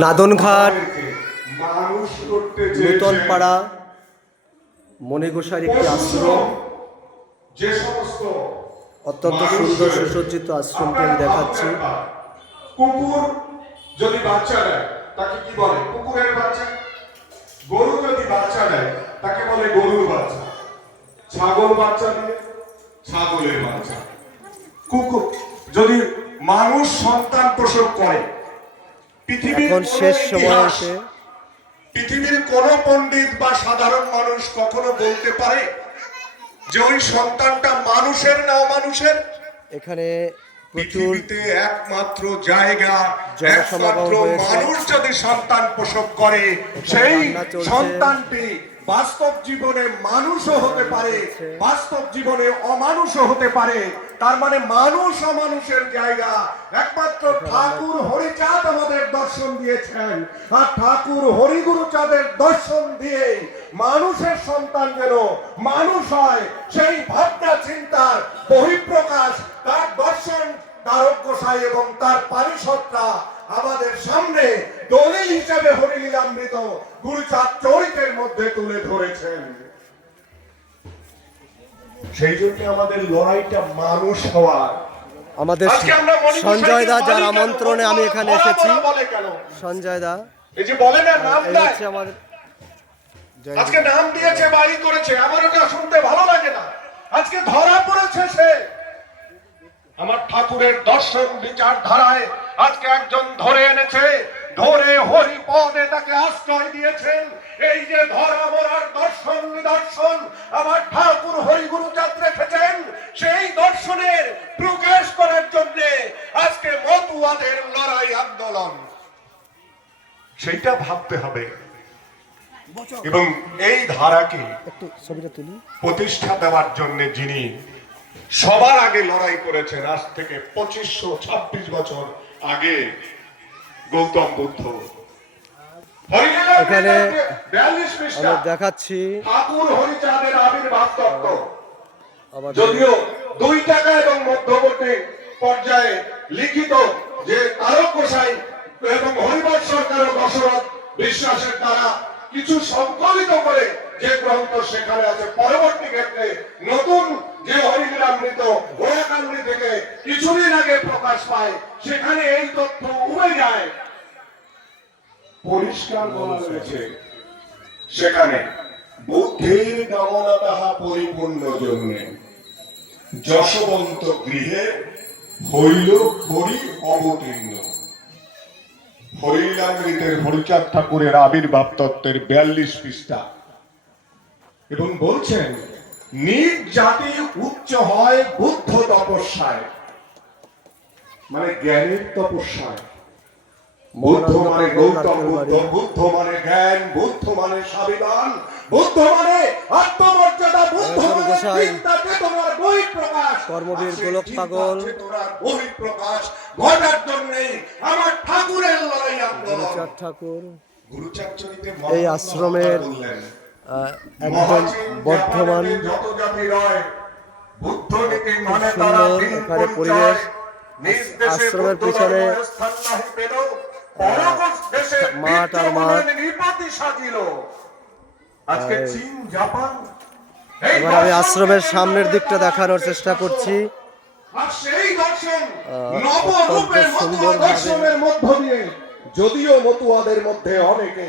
নাদনঘাট নূতনপাড়া মণিগোসাইয়ের একটি আশ্রম, অত্যন্ত সুন্দর সুসজ্জিত আশ্রমটি আমি দেখাচ্ছি। কুকুর যদি বাচ্চা দেয় তাকে কি বলে? কুকুরের বাচ্চা। গরু যদি বাচ্চা দেয় তাকে বলে গরুর বাচ্চা। ছাগল বাচ্চা দিলে ছাগলের বাচ্চা। কুকুর যদি মানুষ সন্তান প্রসব করে, এখন শেষ সময় এসে পৃথিবীর কোন পণ্ডিত বা সাধারণ মানুষ কখনো বলতে পারে যে ওই সন্তানটা মানুষের না অমানুষের? এখানে পৃথিবীতে একমাত্র জায়গা, একমাত্র মানুষ যদি সন্তান প্রসব করে সেই সন্তানটি বাস্তব জীবনে মানুষও হতে পারে, বাস্তব জীবনে অমানুষও হতে পারে। তার মানে মানুষ অমানুষের জায়গা একমাত্র ঠাকুর হরিচাঁদ আমাদের দর্শন দিয়েছেন। আর ঠাকুর হরিগুরুচাঁদের দর্শন দিয়ে মানুষের সন্তান যেন মানুষ হয়, সেই ভাবনা চিন্তার বহিঃপ্রকাশ তার দর্শন তারক গোসাই এবং তার পারিষদরা আমাদের সামনে দলিল হিসেবে হরিলীলামৃত গুরুচাঁদ চরিতের মধ্যে তুলে ধরেছেন। সেই জন্য আমাদের লড়াইটা মানুষ হওয়ার। আমাদের সঞ্জয় দা যার আমন্ত্রণে আমি এখানে এসেছি, সঞ্জয় দা এই যে বলে না নাম দেয়, আমাদের আজকে নাম দিয়েছে বাড়ি করেছে, আমার ওটা শুনতে ভালো লাগে না। আজকে ধরা পড়েছে সে আমার ঠাকুরের দর্শন বিচার ধারায় আজকে একজন ধরে এনেছে, ধরে হরিপদে তাকে আশ্রয় দিয়েছেন। এই যে ধরা মরার দর্শন নিদর্শন আমার ঠাকুর হরিগুরুচাঁদ রেখেছেন, সেই দর্শনের প্রকাশ করার জন্য আজকে মতুয়াদের লড়াই আন্দোলন, সেইটা ভাবতে হবে। এবং এই ধারাকে প্রতিষ্ঠা দেওয়ার জন্য যিনি সবার আগে লড়াই করেছেন, আজ থেকে 2526 বছর আগে, গৌতম বুদ্ধ। এখানে দেখাচ্ছি ঠাকুর হরিচাঁদের আবির্ভাব তত্ত্ব, যদিও 2 টাকা এবং মধ্যবর্তী পর্যায়ে লিখিত যে তারক গোসাই এবং হরিবংশ সরকার ও দশরথ বিশ্বাসের দ্বারা কিছু সংকলিত করে যে গ্রন্থ সেখানে আছে, পরবর্তী ক্ষেত্রে নতুন যে হরিলীলামৃত ওয়াকান্দি থেকে কিছুদিন আগে প্রকাশ পায়, সেখানে এই তথ্য উড়ে যায়। পরিষ্কার বলা রয়েছে সেখানে, বুদ্ধির কামনা তাহা পরিপূর্ণ জন্যে যশবন্ত গৃহে হইল হরি অবতীর্ণ। হরিলীলামৃতের হরিচাঁদ ঠাকুরের আবির্ভাব তত্ত্বের 42 পৃষ্ঠা। এবং বলছেন নিজ জাতি উচ্চ হয় বুদ্ধ তপস্যায়, মানে জ্ঞানের তপস্যায়। বুদ্ধ মানে গৌতম বুদ্ধ, বুদ্ধ মানে জ্ঞান, বুদ্ধ মানে স্বাভিমান, বুদ্ধ মানে আত্মমর্যাদা, বুদ্ধ মানে চিন্তা চেতনার বহিঃপ্রকাশ। কর্মবীর গোলক পাগল বহিঃপ্রকাশ ঘটার জন্য আমার ঠাকুরের লড়াই আন্দোলন। ঠাকুর গুরুচাঁদ চরিতে এই আশ্রমের একদম বর্ধমান, সুন্দর এখানে পরিবেশ। আশ্রমের পিছনে মাঠ আর মাঠ। এবার আমি আশ্রমের সামনের দিকটা দেখানোর চেষ্টা করছি। দর্শনের মধ্য দিয়ে যদিও মতুয়াদের মধ্যে অনেকে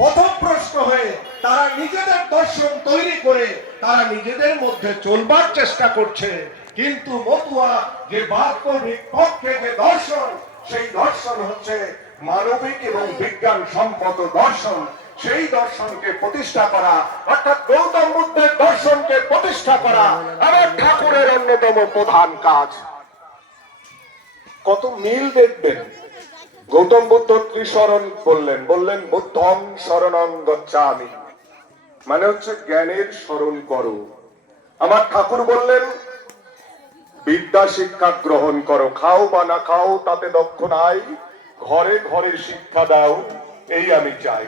পথভ্রষ্ট হয়ে তারা নিজেদের দর্শন তৈরি করে তারা নিজেদের মধ্যে চলবার চেষ্টা করছে, কিন্তু মতুয়া যে বাস্তবিক পক্ষে যে দর্শন, সেই দর্শন হচ্ছে মানবিক এবং বিজ্ঞান সম্মত দর্শন। সেই দর্শনকে প্রতিষ্ঠা করা, অর্থাৎ গৌতম বুদ্ধের দর্শনকে প্রতিষ্ঠা করা আমার ঠাকুরের অন্যতম প্রধান কাজ। কত মিল দেখবেন। গৌতম বুদ্ধ ত্রিশরণ বললেন বুদ্ধং শরণং গচ্ছামি, মানে হচ্ছে জ্ঞানের স্মরণ করো। আমার ঠাকুর বললেন বিদ্যা শিক্ষা গ্রহণ করো, খাও বা না খাও তাতে দক্ষ নাই, ঘরে ঘরে শিক্ষা দাও, এই আমি চাই।